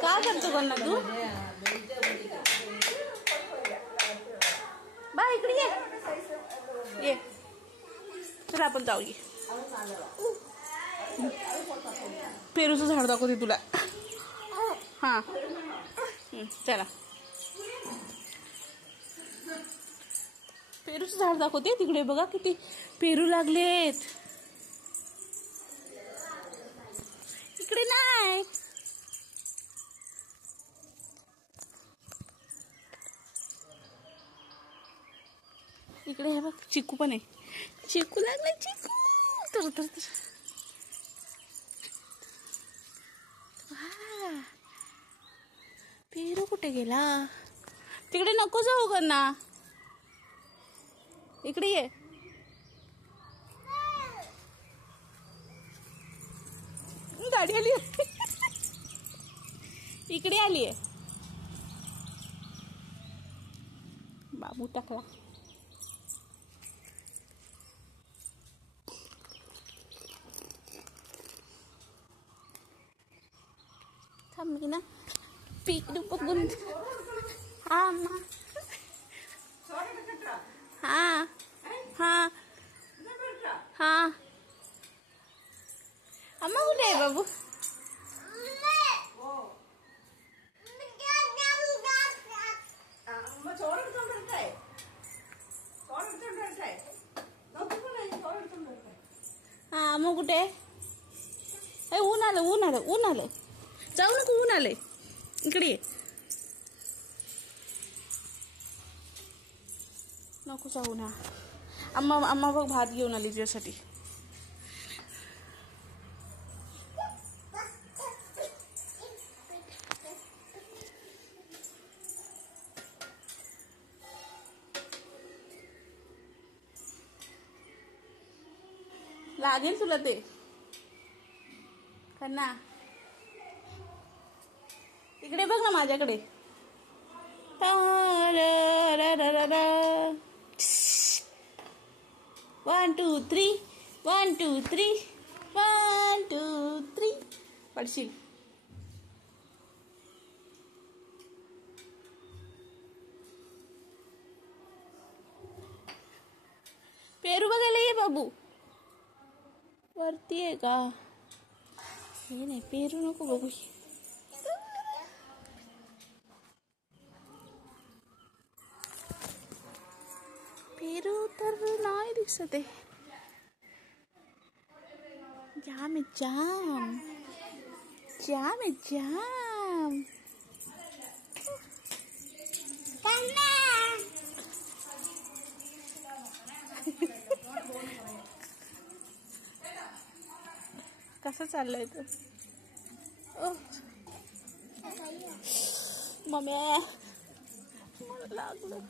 काय करतो गण्णा तू? बा इकडे ये चला आपण जाऊया. पेरूचं झाड दाखवते तुला. हा चला पेरूचं झाड दाखवते. तिकडे बघा किती पेरू लागलेत. इकडे नाही. इकडे हे बघ चिकू पण आहे. चिकू लागलाय चिकू. तर पेरू कुठे गेला? तिकडे नको जाऊ गण्णा. इकडे ये. गाडी आली. इकडे आली आहे. बाबू टाकला. थांब ना पीक बघून. हा हा हा हा अम्मा कुठे आहे बाबू? हा अम्मा कुठे आहे? ऊन आलं ऊन आलं ऊन आलं. जाऊ नको ऊन आलंय. इकडे ये. नको जाऊ ना. अम्मा अम्मा बघ भात घेऊन आली तुझ्यासाठी. लागेल तुला ते कन्ना. इकडे बघ ना माझ्याकडे. 1 2 3 1 2 3 1 2 3 पडशील. पेरू बघायला ये बाबू. वरती आहे का? हे नाही पेरू नको बघू. पेरू तर नाही दिसत आहे. जाम आहे जाम. जाम आहे जाम. कसं चाललंय तू? मम्या मला लागलं.